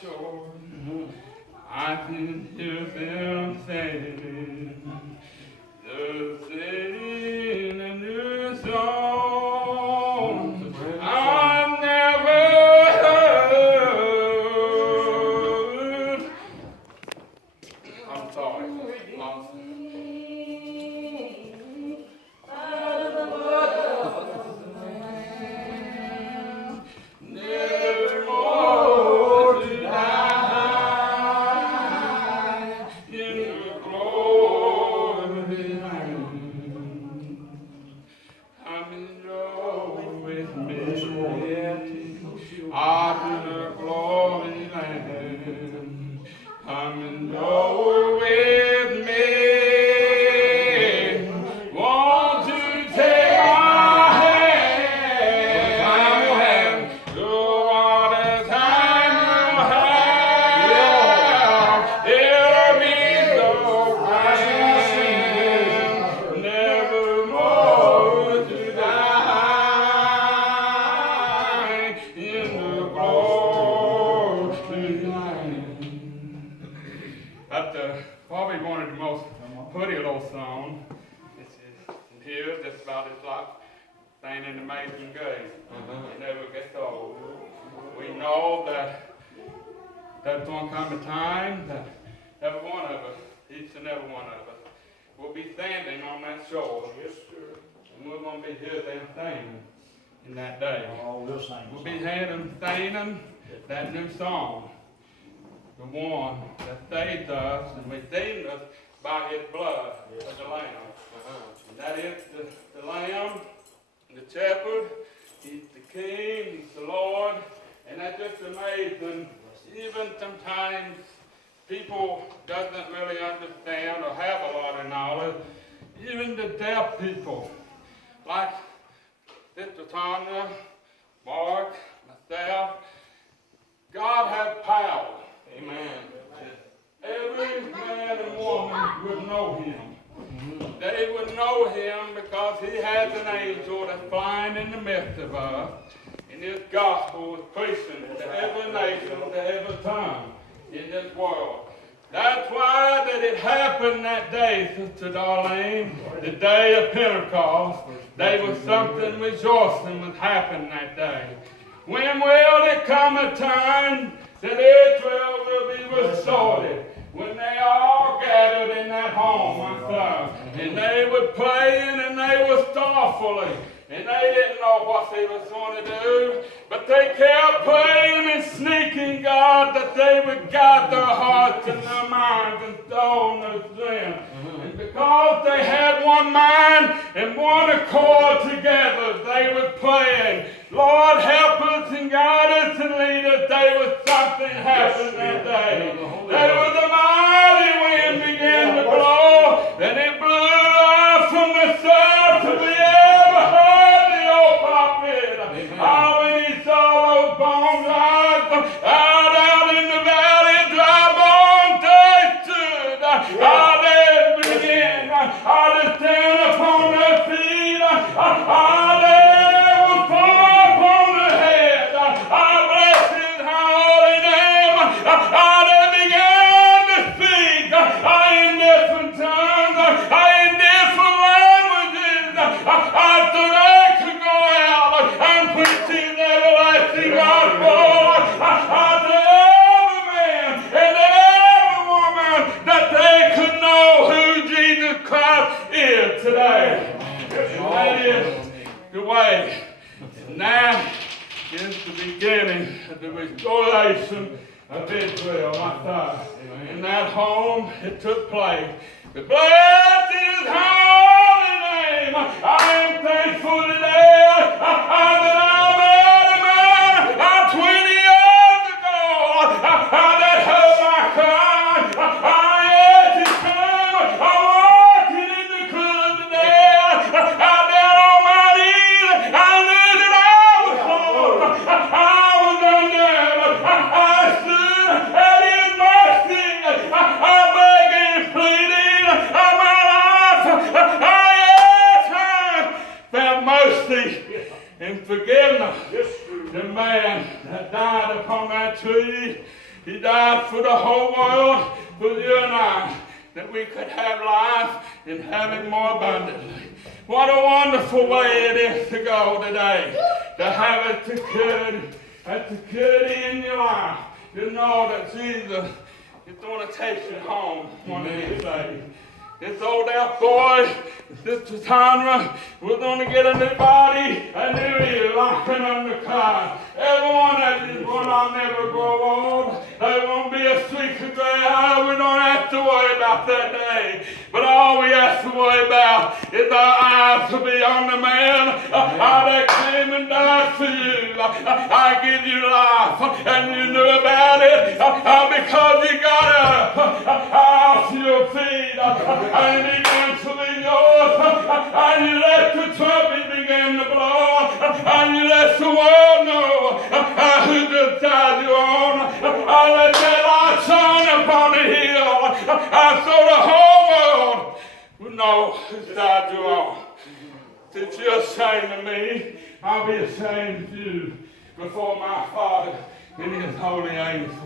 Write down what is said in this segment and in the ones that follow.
shore, I can hear them singing a new song I've never heard. I'm sorry, lost. Never more to die in the glory land. I'm in love with me. I'm in the glory land. I'm in love with me. Want to take my hand to all the time you have. It'll be so grand, never more to die in the glory land. That's probably one of the most pretty little songs. It's here, just about as like singing Amazing Grace. It never gets old. We know that there's going to come a time that every one of us, each and every one of us, will be standing on that shore. Yes, sir. And we're going to be here then singing in that day. Oh, we'll sing. We'll be hearing singing that new song. The one that saved us and redeemed us by his blood of the Lamb. And that is the Lamb, the shepherd, he's the King, he's the Lord. And that's just amazing. Even sometimes people doesn't really understand or have a lot of knowledge. Even the deaf people, like Sister Tanya, Mark, myself, God has power. Amen. Every man and woman would know him. They would know him because he has an angel that's flying in the midst of us. And his gospel is preaching to every nation, to every tongue in this world. That's why that it happened that day, Sister Darlene, the day of Pentecost. There was something rejoicing was happening that day. When will there come a time that Israel will be restored? When they all gathered in that home, my son, and they were praying and they were thoughtfully, and they didn't know what they was going to do, but they kept praying and sneaking God that they would guide their hearts and their minds and stone their sin. And because they had one mind and one accord together, they were praying, Lord, help us and guide us and lead us. There was something happened that day. There was a mighty wind began to blow, and it blew up from the south to the ever heard the old prophet. Oh, when he saw those bones rise out in the valley, dry bones they stood. They began to stand upon their feet. They would fall upon their head. Bless his holy name. They began to speak in different tongues, in different languages, so they could go out and preach his everlasting gospel to every man and every woman, that they could know who Jesus Christ is today. That is the way. And that is the beginning of the restoration of Israel, my son. In that home, it took place. But blessed is his holy name. I am thankful today that I met a man 20 years ago that heard my cry. Yes, he came. I'm walking in the cool of the day. Out there on my knees, I knew that I was lost. I was undone. I stood at his mercy. I begged and pleaded my life. Found mercy and forgiveness. The man that died upon that tree, He died for the whole world, for you and I, that we could have life and have it more abundantly. What a wonderful way it is to go today, to have it at security in your life, to know that Jesus is going to take you home one of these days. This old elf boy, Sister Sandra, we're going to get a new body, a new ear, like an new car. Everyone that is going to never grow old. There won't be a sweet gray hair. We don't have to worry about that day. But all we have to worry about is our eyes to be on the man that came and died for you. I give you life, and you knew about it because you got up off your feet. And it began to be yours, and you let the trumpet begin to blow, and you let the world know who just died you on. I let that light shine upon the hill, so the whole world would know who died you on. Since you're ashamed of me, I'll be ashamed of you before my Father and His holy angels.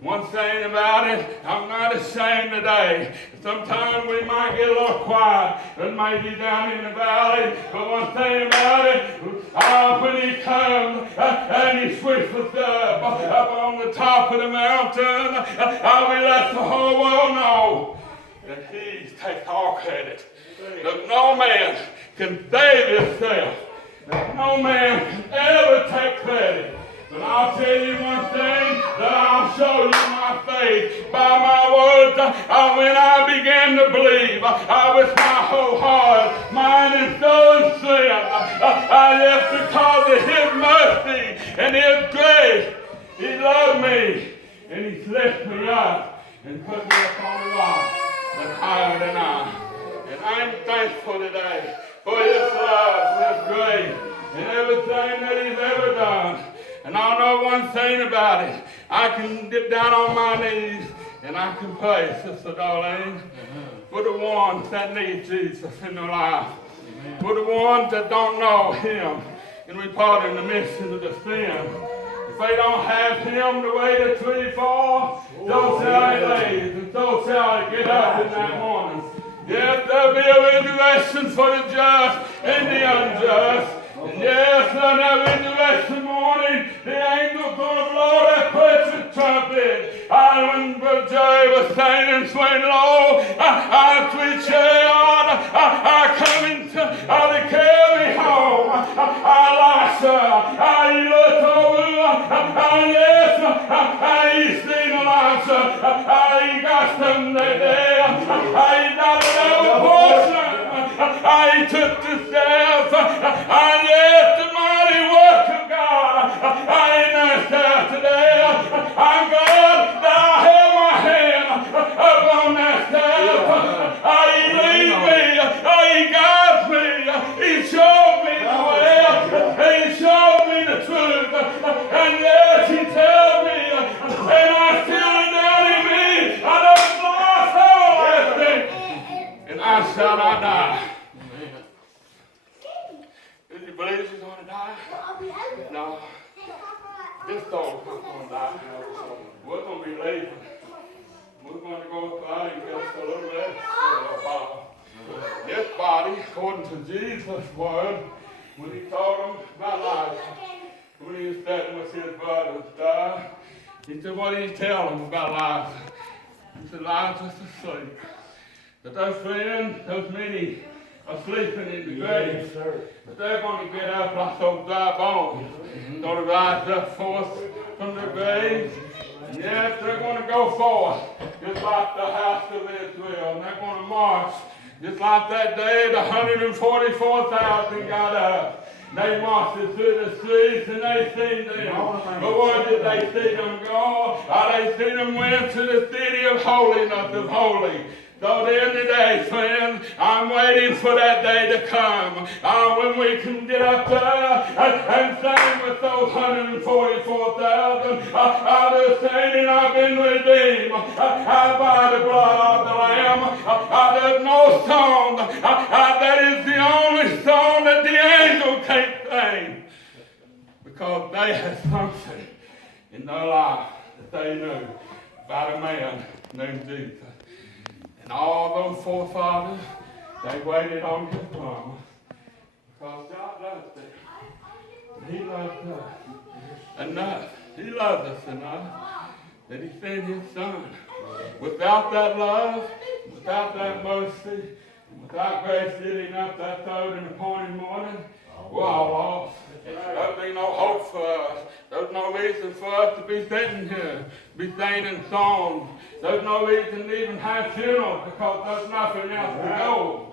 One thing about it, I'm not ashamed today. Sometimes we might get a little quiet and maybe down in the valley. But one thing about it, when He comes and He sweeps us up on the top of the mountain, we let the whole world know that He takes all credit. That no man can save himself. That no man can ever take credit. But I'll tell you one thing, that I'll show you my faith by my words. When I began to believe, with my whole heart, mind and soul and strength, yes, because of His mercy and His grace, He loved me, and He's lifted me up and put me up on the rock that's higher than I. And I'm thankful today for His love, His grace, and everything that He's ever done. And I know one thing about it. I can dip down on my knees and I can pray, Sister Darlene, for the ones that need Jesus in their life. For the ones that don't know Him and we part in the midst of the sin. If they don't have Him the way the tree falls, so shall He lays, and so shall He get up in that morning. Yes, there'll be a resurrection for the just and the unjust. And yes, on that resurrection morning, the angels going to blow that precious trumpet. When Brother Jerry was singing, swing low, sweet child, coming to carry me home. Elisha, he looked over, yes, he seen Elisha, he got something there, he got another portion. He took the stairs, yes, the mighty work of God. In that stairs today, I'm glad that I have my hand up on that stairs. He leads me, He guides me, He showed me the way, He showed me the truth, and yes, He tells me, and I feel it down in me. I don't lost all everything, and I shall not die. Did you believe she's going to die? No. This soul's not going to die. We're going to be leaving. We're going to go by and get us a little rest. This body, according to Jesus' word, when He told them about life, when He was sitting with His brothers die, He said, what did He tell them about life? He said, Lazarus is asleep. But those friends, those many, are sleeping in the grave. But they're going to get up like those dry bones. Going to rise up forth from their graves. And yes, they're going to go forth, just like the house of Israel. And they're going to march, just like that day the 144,000 got up. They marched through the streets and they seen them. But where did they see them go? They see them went to the city of holiness of holy. So the end of the day, friends, I'm waiting for that day to come when we can get up there and sing with those 144,000. They're saying I've been redeemed by the blood of the Lamb. There's no song. That is the only song that the angels can't sing because they have something in their life that they knew about a man named Jesus. And all those forefathers, they waited on his promise because God loved them. He loved us enough. He loved us enough that he sent his son. Without that love, without that mercy, without grace getting up that third and appointed morning, we're all lost. There'll be no hope for us. There's no reason for us to be sitting here, be singing songs. There's no reason to even have funerals because there's nothing else to go.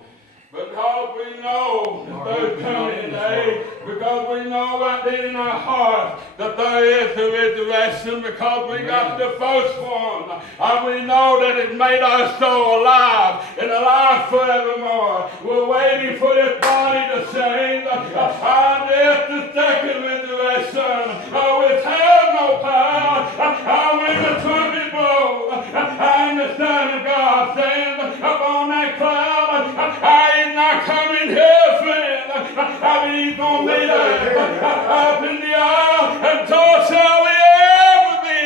Because we know that there's coming a day, because we know right there in our hearts that there is a resurrection, because we got the first one, and we know that it made our soul alive and alive forevermore. We're waiting for this body to change, and it's the second resurrection, which has no power, and when the trumpet blows, and the Son of God stands upon that cloud, he's not coming here, friend. I mean, he's going to be there up in the aisle, and so shall we ever be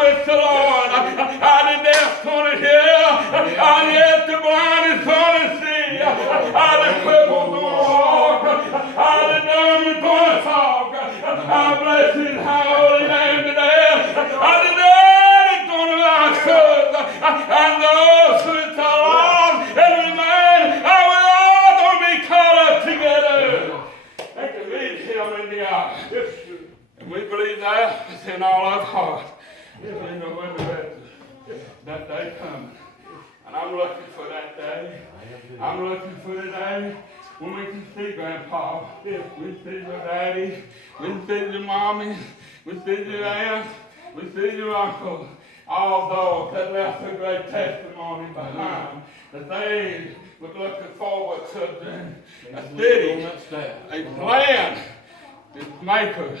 with the Lord. The deaf's going to hear, and yet the blind is going to see, the cripple's going to walk, the dumb is going to talk. Bless his holy name today. The dead is going to rise first, and those who are alive and remain, they can lead him in the eye. And we believe that in all our heart. We know when that day coming. And I'm looking for that day. I'm looking for the day when we can see Grandpa. We see your daddy. We see your mommy. We see your aunt. We see your uncle. All those that left a great testimony behind. That they was looking forward to a city, a plan, its maker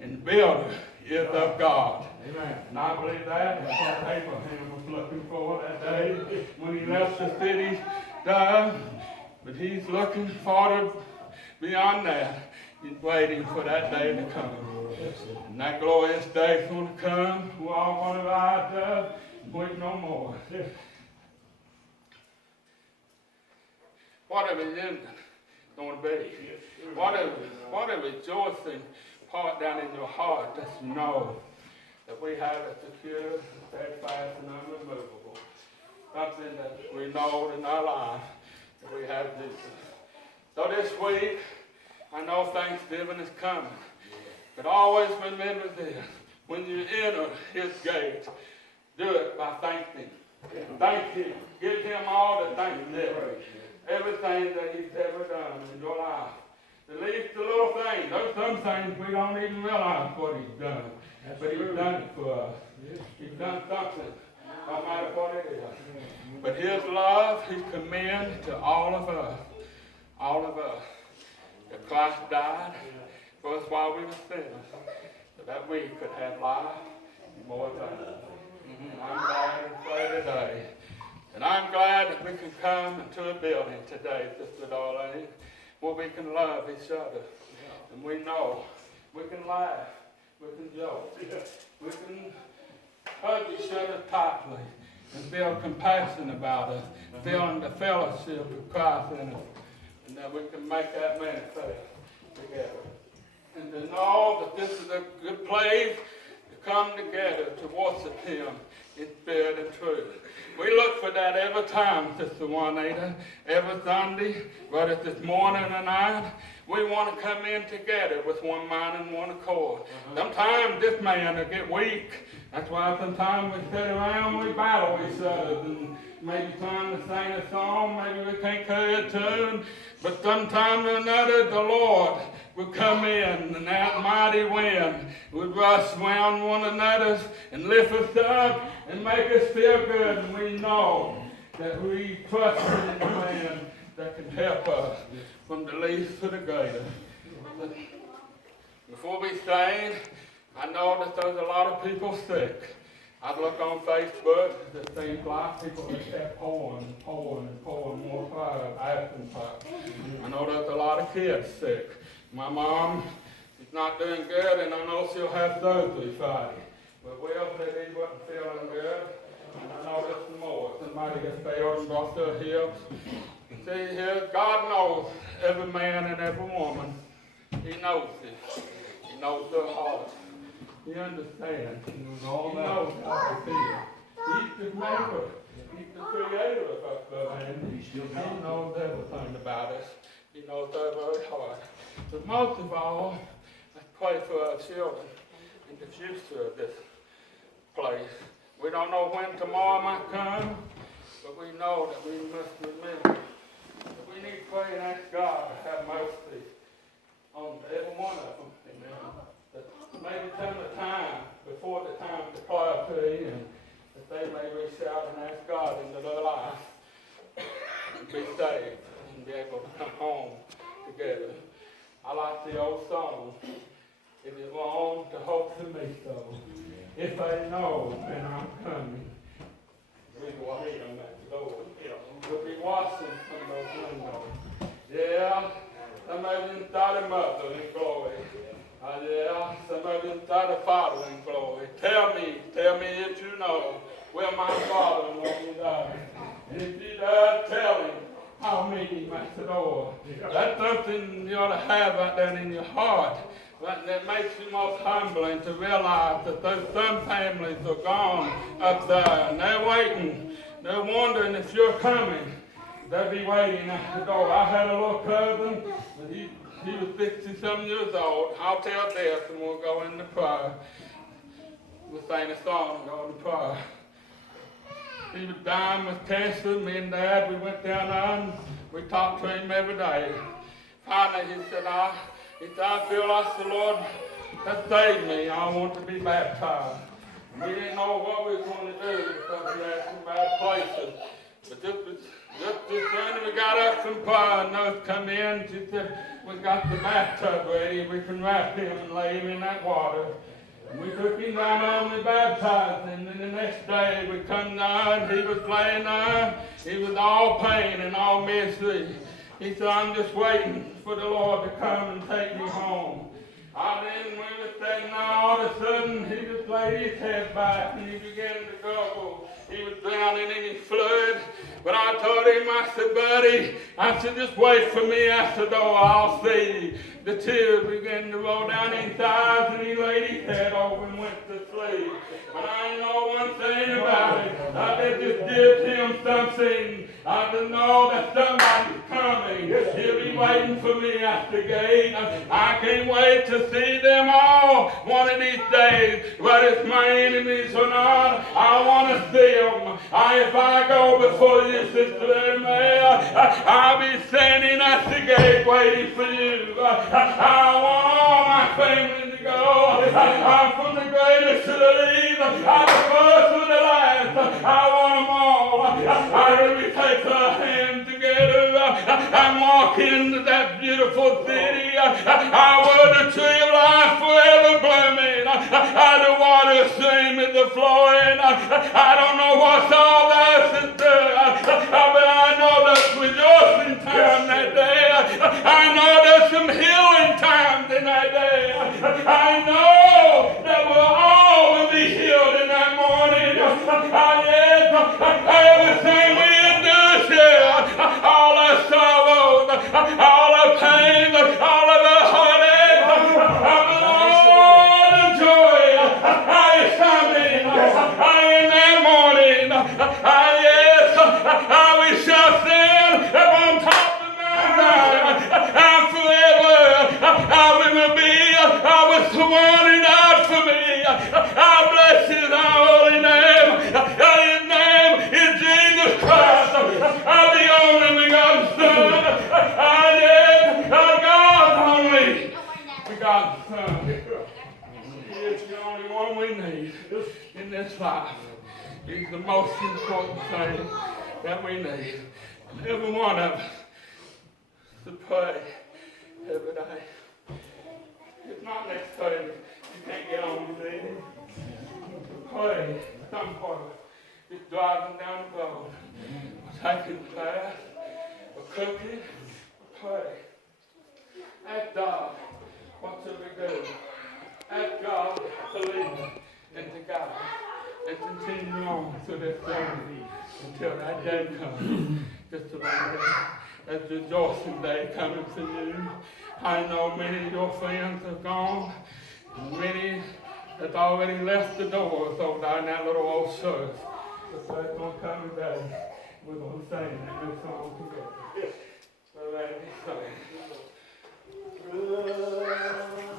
and builder is of God. Amen. And I believe that. Abraham was looking forward that day when he left the city, but he's looking forward beyond that. He's waiting for that day to come. And that glorious day is going to come. We're all going to rise up and wait no more. What a reunion going to be. What a rejoicing part down in your heart that you know that we have a secure, steadfast, and unremovable. Something that we know in our life that we have Jesus. So this week, I know Thanksgiving is coming. But always remember this. When you enter his gates, do it by thanking him. Thank him. Give him all the thanksgiving. Everything that he's ever done in your life. At least the little things. There's some things we don't even realize what he's done. But he's done it for us. He's done something, no matter what it is. But his love, he commends to all of us. All of us. That Christ died for us while we were sinners. So that we could have life more abundantly. And I'm glad to say today. And I'm glad that we can come into a building today, Sister Darlene, where we can love each other. And we know we can laugh, we can joke, we can hug each other tightly and feel compassion about us, feeling the fellowship of Christ in us, and that we can make that manifest together. And to know that this is a good place to come together to worship him in spirit and truth. We look for that every time, Sister Juanita, every Sunday, whether it's this morning or night. We want to come in together with one mind and one accord. Sometimes this man will get weak. That's why sometimes we sit around and we battle each other. And maybe trying to sing a song, maybe we can't carry a tune. But sometime or another, the Lord will come in, and that mighty wind would rush around one another and lift us up and make us feel good. And we know that we trust in the man that can help us from the least to the greatest. Before we sing, I know that there's a lot of people sick. I look on Facebook, it seems like people are kept pouring more fire, asking fire. I know there's a lot of kids sick. My mom is not doing good, and I know she'll have surgery Friday. But we'll sit themselves. See here, God knows every man and every woman. He knows it. He knows their heart. He understands. He knows how they feel. He's the maker. He's the creator of us, and he knows everything about us. He knows our very heart. But most of all, let's pray for our children and the future of this place. We don't know when tomorrow might come, but we know that we must remember that we need to pray and ask God to have mercy on every one of them. Amen. That maybe come the time, before the time to apply to the end, that they may reach out and ask God into their lives and be saved and be able to come home together. I like the old song, "It is long to hope to me so. If I know when I'm coming, we'll be watching from those windows." Yeah, some of them thought of mother in glory. Yeah, some of them thought of father in glory. Tell me if you know where my father and when he died. And if you does, tell him how many Matador. That's something you ought to have out there in your heart. That makes you most humbling to realize that those some families are gone up there and they're waiting. They're wondering if you're coming. They'll be waiting at the door. I had a little cousin, but he was 60-some years old. I'll tell death and we'll go into prayer. We'll sing a song and go into prayer. He was dying with cancer. Me and Dad, we went down there and we talked to him every day. Finally, he said, I feel like the Lord has saved me. I want to be baptized. We didn't know what we were going to do because we had some bad places. But just as soon as we got up from prayer, and nurse come in, she said, we got the bathtub ready. We can wrap him and lay him in that water. And we took him down on the baptized, and then the next day we come down, he was laying there. He was all pain and all misery. He said, I'm just waiting for the Lord to come and take me home. And then we were sitting there, all of a sudden, he just laid his head back and he began to gurgle. He was drowning in his flood. But I told him, I said, buddy, I said, just wait for me at the door, I'll see. The tears began to roll down his eyes and he laid his head over and went to sleep. But I know one thing about it. I just give him something. I just know that somebody's coming. He'll be waiting for me at the gate. I can't wait to see them all one of these days. Whether it's my enemies or not, I want to see them. If I go before you, Sister May, I'll be standing at the gate waiting for you. I want all my family to go. I'm from the greatest to the least. I'm the first to the last. I want them all. I really take her hand together and walk into that beautiful city. Where the tree of life forever blooming. The water stream is flowing. I don't know what's all that is there, but I know there's rejoicing time that day. I know there's some healing times in that day. I know that we'll all be healed in that morning. Yes, everything we endure here, all our sorrows, all our pain, all of our heartache, all the joy is coming in that morning. Yes, we shall stand upon top of Mount Zion forever. We will be with the one who died for me. I bless his holy name. His name is Jesus Christ, the only begotten Son. Yes, God's only begotten Son. He is the only one we need in this life. He's the most important thing that we need. Every one of us to pray every day. It's not necessary. You can't get on with it. Pray some part of it. Just driving down the road, taking the bath, or cooking, pray. Ask God, what should we do? Ask God to lead us and to guide us and continue on to this journey until that day comes. just about that rejoicing day coming for you. I know many of your friends have gone, and many have already left the doors over there in that little old church. But that's going to come today. We're going to sing that new song together. So let me sing.